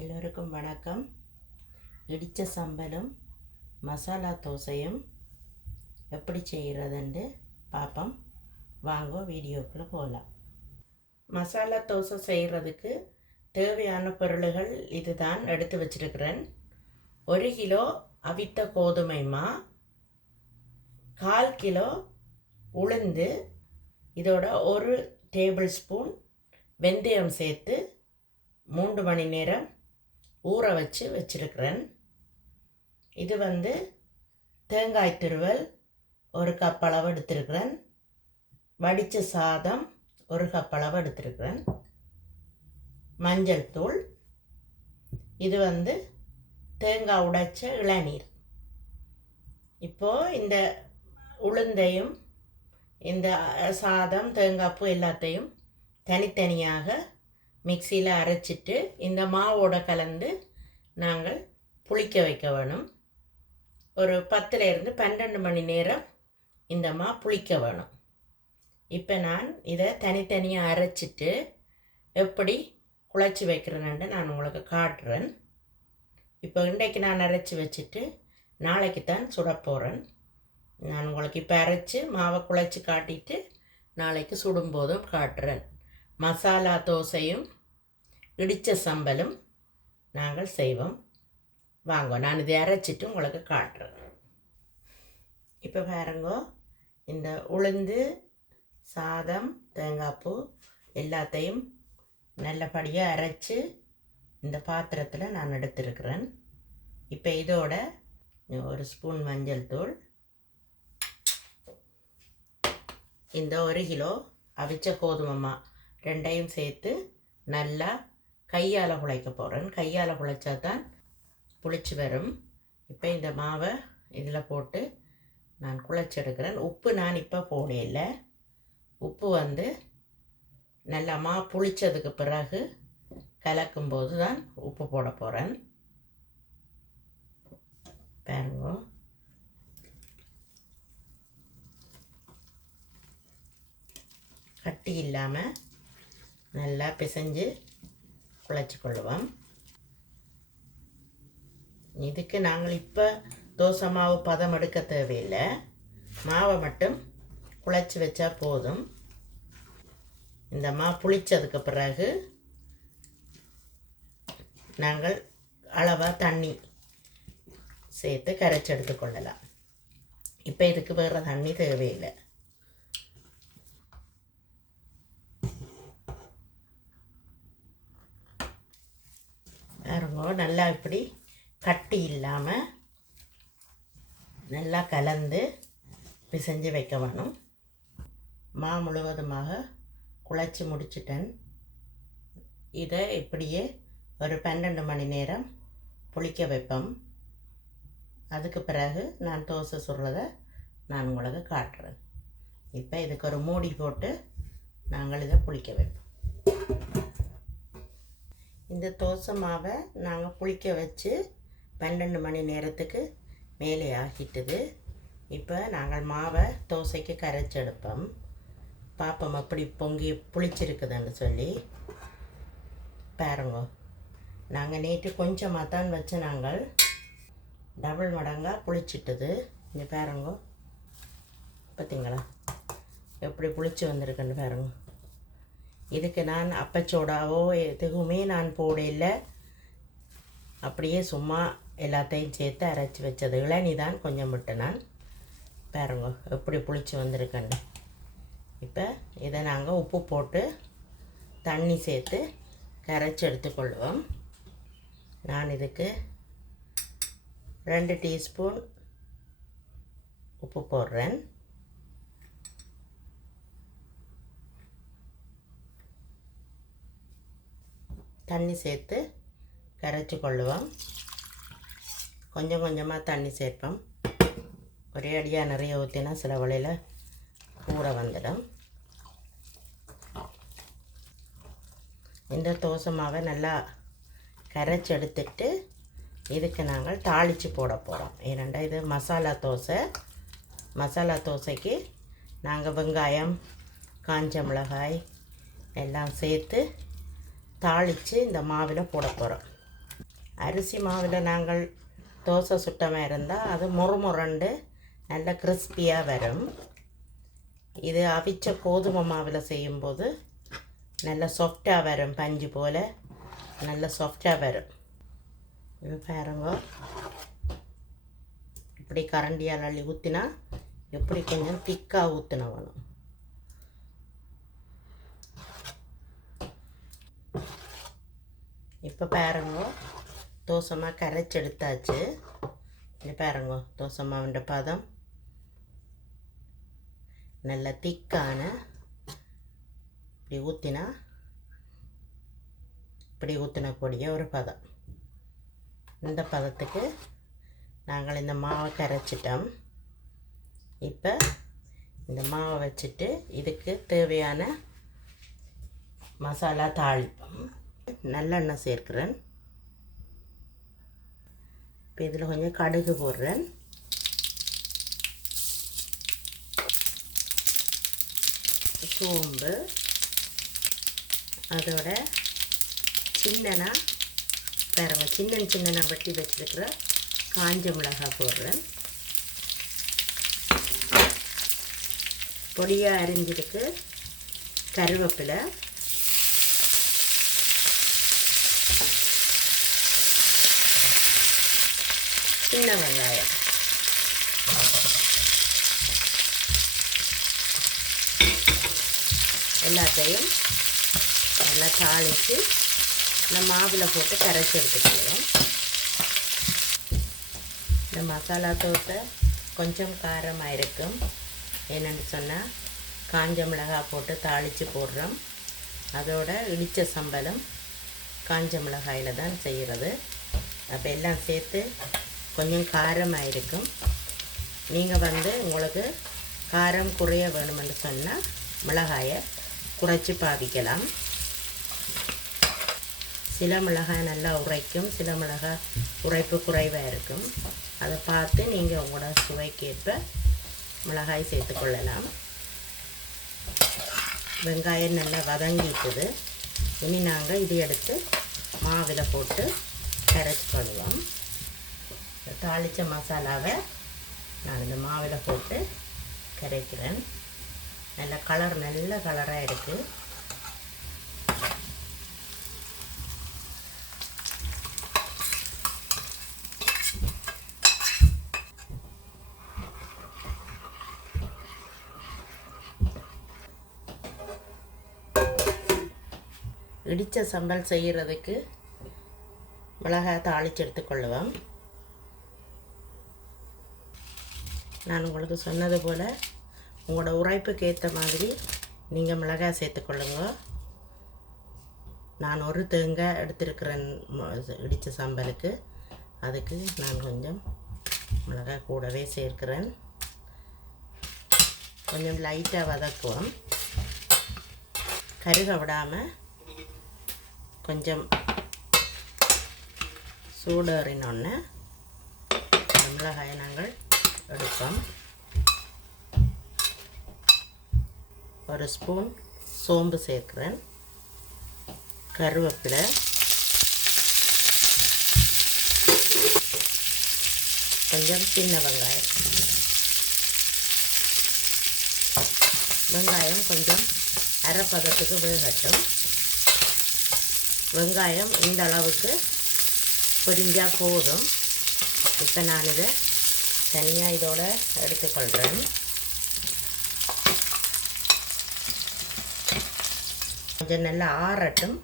எல்லோருக்கும் வணக்கம். இடித்த சம்பலும் மசாலா தோசையும் எப்படி செய்கிறதுன்னு பார்ப்போம் வாங்க வீடியோக்குள்ளே போகலாம் மசாலா தோசை செய்கிறதுக்கு தேவையான பொருள்கள் இதுதான் எடுத்து வச்சிருக்கிறேன். ஒரு கிலோ அவித்த கோதுமைமா கால் கிலோ உளுந்து இதோட ஒரு டேபிள் ஸ்பூன் வெந்தயம் சேர்த்து மூன்று மணி நேரம் ஊற வச்சு வச்சிருக்கிறேன். இது வந்து தேங்காய் திருவல் ஒரு கப் அளவு எடுத்திருக்கிறேன். வடித்த சாதம் ஒரு கப் அளவு எடுத்திருக்கிறேன். மஞ்சள் தூள். இது வந்து தேங்காய் உடைச்ச இளநீர். இப்போது இந்த உளுந்தையும் இந்த சாதம் தேங்காய் பூ எல்லாத்தையும் தனித்தனியாக மிக்சியில் அரைச்சிட்டு இந்த மாவோட கலந்து நாங்கள் புளிக்க வைக்க வேணும். ஒரு பத்துலேருந்து பன்னெண்டு மணி நேரம் இந்த மா புளிக்க வேணும். இப்போ நான் இதை தனித்தனியாக அரைச்சிட்டு எப்படி குழச்சி வைக்கிறேன்னு நான் உங்களுக்கு காட்டுறேன். இப்போ இன்றைக்கு நான் அரைச்சி வச்சுட்டு நாளைக்கு தான் சுட போகிறேன் நான் உங்களுக்கு இப்போ அரைச்சி மாவை குழச்சி காட்டிட்டு நாளைக்கு சுடும்போதும் காட்டுறேன். மசாலா தோசையும் இடித்த சம்பலும் நாங்கள் செய்வோம். வாங்கோ நான் இதை அரைச்சிட்டு உங்களுக்கு காட்டுறேன். இப்போ பாருங்கோ இந்த உளுந்து சாதம் தேங்காய்ப்பூ எல்லாத்தையும் நல்லபடியாக அரைச்சி இந்த பாத்திரத்தில் நான் எடுத்துருக்கிறேன். இப்போ இதோட ஒரு ஸ்பூன் மஞ்சள் தூள் இந்த ஒரு கிலோ அவிச்ச கோதுமைமா ரெண்டையும் சேர்த்து நல்லா கையால் குழைக்க போகிறேன் கையால் குழைச்சா தான் புளிச்சு வரும். இப்போ இந்த மாவை இதில் போட்டு நான் குழைச்செடுக்கிறேன். உப்பு நான் இப்போ போடையில உப்பு வந்து நல்லா மா புளிச்சதுக்கு பிறகு கலக்கும்போது தான் உப்பு போட போகிறேன் பாருங்க. கட்டி இல்லாமல் நல்லா பிசைஞ்சு குழச்சி கொள்ளுவோம் இதுக்கு நாங்கள் இப்போ தோசை மாவு பதம் எடுக்க தேவையில்லை. மாவை மட்டும் குழச்சி வச்சா போதும். இந்த மா புளிச்சதுக்கு பிறகு நாங்கள் அளவாக தண்ணி சேர்த்து கரைச்சி எடுத்துக்கொள்ளலாம். இப்போ இதுக்கு வேறு தண்ணி தேவையில்லை. பாருங்க நல்லா இப்படி கட்டி இல்லாமல் நல்லா கலந்து பிசைஞ்சு வைக்க வேணும். மா முழுவதுமாக குழச்சி முடிச்சிட்டேன். இதை இப்படியே ஒரு பன்னெண்டு மணி நேரம் புளிக்க வைப்போம். அதுக்கு பிறகு நான் தோசை சுடுறதை நான் உங்களுக்கு காட்டுறேன். இப்போ இதுக்கு ஒரு மூடி போட்டு நாங்கள் இதை புளிக்க வைப்போம். இந்த தோசை மாவை நாங்கள் புளிக்க வச்சு பன்னெண்டு மணி நேரத்துக்கு மேலே ஆகிட்டுது. இப்போ நாங்கள் மாவை தோசைக்கு கரைச்சி எடுப்போம் பார்ப்போம் அப்படி பொங்கி புளிச்சிருக்குதுன்னு சொல்லி. பாருங்க. நாங்கள் நேற்று கொஞ்சமாக தான் வச்சு நாங்கள் டபுள் மடங்காக புளிச்சிட்டுது. இங்கே பாருங்க. பார்த்தீங்களா எப்படி புளிச்சு வந்திருக்குன்னு பாருங்க. இதுக்கு நான் அப்பச்சோடாவோ எதுவுமே நான் போடல அப்படியே சும்மா எல்லாத்தையும் சேர்த்து அரைச்சி வச்சது. இளநி தான் கொஞ்சம் விட்டு நான். பாருங்க எப்படி புளிச்சு வந்திருக்கேன்னு. இப்போ இதை நாங்கள் உப்பு போட்டு தண்ணி சேர்த்து கரைச்சி எடுத்துக்கொள்வோம். நான் இதுக்கு ரெண்டு டீஸ்பூன் உப்பு போடுறேன். தண்ணி சேர்த்து கரைச்சி கொள்ளுவோம். கொஞ்சம் கொஞ்சமாக தண்ணி சேர்ப்போம். ஒரே அடியாக நிறைய ஊற்றினா சில வழியில் ஊற வந்துடும். இந்த தோசை மாவை நல்லா கரைச்சி எடுத்துட்டு இதுக்கு நாங்கள் தாளித்து போட போகிறோம் ஏனண்டா இது மசாலா தோசை. மசாலா தோசைக்கு நாங்கள் வெங்காயம் காஞ்ச மிளகாய் எல்லாம் சேர்த்து தாளித்து இந்த மாவில் போட போகிறோம் அரிசி மாவில் நாங்கள் தோசை சுட்டமாக இருந்தால் அது முறுமுரண்டு நல்ல கிறிஸ்பியாக வரும். இது அவிச்ச கோதுமை மாவில் செய்யும்போது நல்ல சாஃப்டாக வரும் பஞ்சு போல் நல்ல சாஃப்டாக வரும். இது பாருங்க. இப்படி கரண்டியால் அள்ளி ஊற்றினா எப்படி கொஞ்சம் திக்காக ஊற்றின வேணும். இப்போ பாருங்க. தோசைமா கரைச்சி எடுத்தாச்சு. இது பாருங்க தோசை மாவுண்ட பதம். நல்ல திக்கான இப்படி ஊற்றினா இப்படி ஊற்றினக்கூடிய ஒரு பதம். இந்த பதத்துக்கு நாங்கள் இந்த மாவை கரைச்சிட்டோம். இப்போ இந்த மாவை வச்சுட்டு இதுக்கு தேவையான மசாலா தாளிப்போம். நல்லெண்ணெய் சேர்க்கிறேன். இப்போ இதில் கொஞ்சம் கடுகு போடுறேன். சோம்பு. அதோட சின்னனா பாருங்க சின்ன சின்னனா வெட்டி வச்சுருக்கிற காஞ்ச மிளகாய் போடுறேன். பொடியாக அரிஞ்சிருக்கு கருவேப்பிலை. சின்ன வெங்காயம் எல்லாத்தையும் நல்லா தாளித்து இந்த மாவில் போட்டு கரைச்சி எடுத்துக்கலாம் இந்த மசாலா தோட்டை கொஞ்சம் காரமாக இருக்கும் என்னென்னு சொன்னால் காஞ்ச மிளகாய் போட்டு தாளித்து போடுறோம் அதோட இடித்த சம்பளம் காஞ்ச மிளகாயில் தான் செய்கிறது அப்போ எல்லாம் சேர்த்து கொஞ்சம் காரமாக இருக்கும் நீங்கள் வந்து உங்களுக்கு காரம் குறைய வேணுமென்று சொன்னால் மிளகாயை குறைச்சி பாவிக்கலாம். சில மிளகாய் நல்லா உரைக்கும் சில மிளகாய் உரைப்பு குறைவாக இருக்கும். அதை பார்த்து நீங்கள் உங்களோட சுவைக்கேற்ப மிளகாய் சேர்த்துக்கொள்ளலாம் வெங்காயம் நல்லா வதங்கிட்டுது. இனி நாங்கள் இது எடுத்து மாவில் போட்டு கரைச்சி பண்ணுவோம் தாளித்த மசாலாவை நான் இந்த மாவில் போட்டு கரைக்கிறேன். நல்ல கலர் நல்ல கலராக இருக்குது இடித்த சம்பல் செய்கிறதுக்கு மிளகாய் தாளித்து எடுத்துக்கொள்ளுவோம் நான் உங்களுக்கு சொன்னது போல் உங்களோட உரைப்புக்கு ஏற்ற மாதிரி நீங்கள் மிளகாய் சேர்த்துக்கொள்ளுங்க நான் ஒரு தேங்காய் எடுத்திருக்கிறேன் இடித்த சம்பலுக்கு. அதுக்கு நான் கொஞ்சம் மிளகாய் கூடவே சேர்க்கிறேன். கொஞ்சம் லைட்டாக வதக்குவோம். கருக விடாமல் கொஞ்சம் சூடேறினோடனே மிளகாயை நாங்கள் எடுப்போம் ஒரு ஸ்பூன் சோம்பு சேர்க்குறேன். கருவேப்பிலை. கொஞ்சம் சின்ன வெங்காயம். வெங்காயம் கொஞ்சம் அரை பதத்துக்கு வேகட்டும். வெங்காயம் இந்த அளவுக்கு பொரிஞ்சால் போதும். இப்போ நான் இதை தனியாக இதோட எடுத்துக்கொள்கிறேன் கொஞ்சம் நல்லா ஆறட்டும்.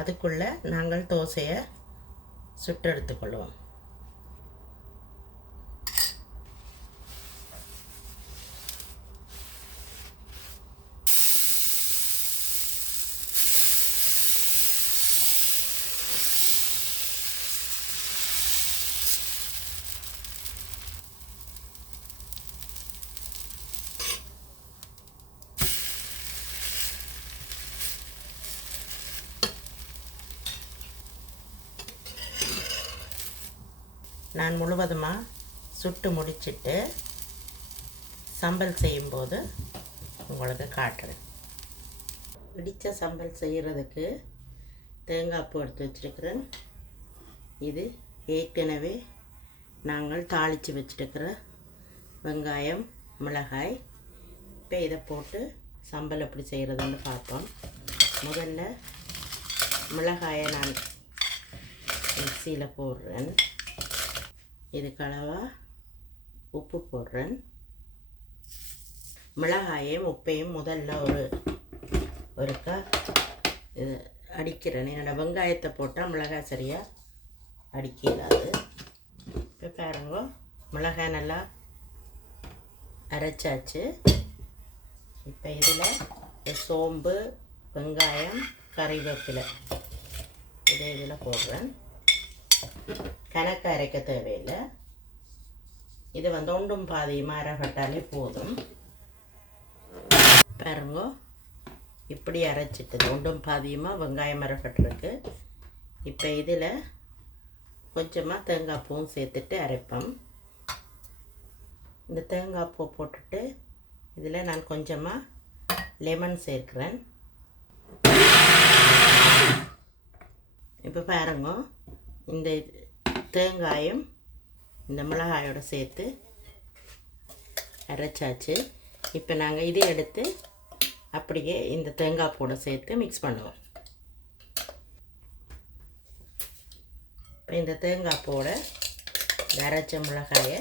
அதுக்குள்ளே நாங்கள் தோசையை சுட்டு நான் முழுவதுமாக சுட்டு முடிச்சிட்டு சம்பல் செய்யும்போது உங்களுக்கு காட்டுறேன். இடித்த சம்பல் செய்கிறதுக்கு தேங்காய் பூ எடுத்து வச்சுருக்கிறேன். இது ஏற்கனவே நாங்கள் தாளித்து வச்சுருக்கிற வெங்காயம் மிளகாய். இப்போ இதை போட்டு சம்பல் எப்படி செய்கிறதுன்னு பார்ப்போம். முதல்ல மிளகாயை நான் மிக்சியில் போடுறேன். இதுக்கு உப்பு போடுறேன். மிளகாயையும் உப்பையும் முதல்ல ஒரு ஒருக்கா இது அடிக்கிறேன். என்னோடய வெங்காயத்தை போட்டால் மிளகாய் சரியாக அடிக்கிறாது இப்போ பாருங்க மிளகாய் நல்லா அரைச்சாச்சு. இப்போ இதில் சோம்பு வெங்காயம் கறிவேப்பிலை இதை இதில் போடுறேன். கணக்கு அரைக்க தேவையில்லை. இது வந்து ஒன்றும் பாதியமாக அரைப்பட்டாலே போதும். பாருங்க இப்படி அரைச்சிட்டது. ஒன்றும் பாதியமாக வெங்காயம் அரைப்பட்டிருக்கு. இப்போ இதில் கொஞ்சமாக தேங்காய் பூவும் சேர்த்துட்டு அரைப்போம். இந்த தேங்காய் பூ போட்டுட்டு இதில் நான் கொஞ்சமாக லெமன் சேர்க்குறேன். இப்போ பாருங்க இந்த தேங்காயும் இந்த மிளகாயோடு சேர்த்து அரைச்சாச்சு. இப்போ நாங்கள் இதை எடுத்து அப்படியே இந்த தேங்காய் கூட சேர்த்து மிக்ஸ் பண்ணுவோம். இப்போ இந்த தேங்காய் போட இந்த அரைச்ச மிளகாயை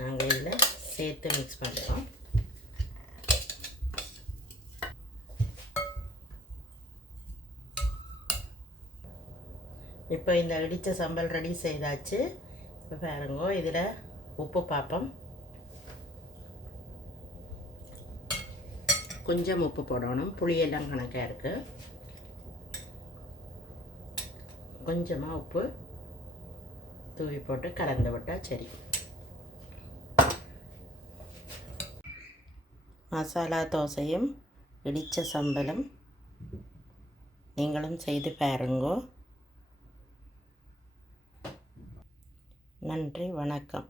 நாங்கள் இதில் சேர்த்து மிக்ஸ் பண்ணுறோம் இப்போ இந்த இடித்த சம்பல் ரெடி செய்தாச்சு. இப்போ பாருங்க இதில் உப்பு பார்ப்போம் கொஞ்சம் உப்பு போடணும். புளியெல்லாம் கணக்காக இருக்குது கொஞ்சமாக உப்பு தூவி போட்டு கலந்து விட்டால் சரி. மசாலா தோசையும் இடித்த சம்பலும் நீங்களும் செய்து பாருங்கோ. நன்றி வணக்கம்.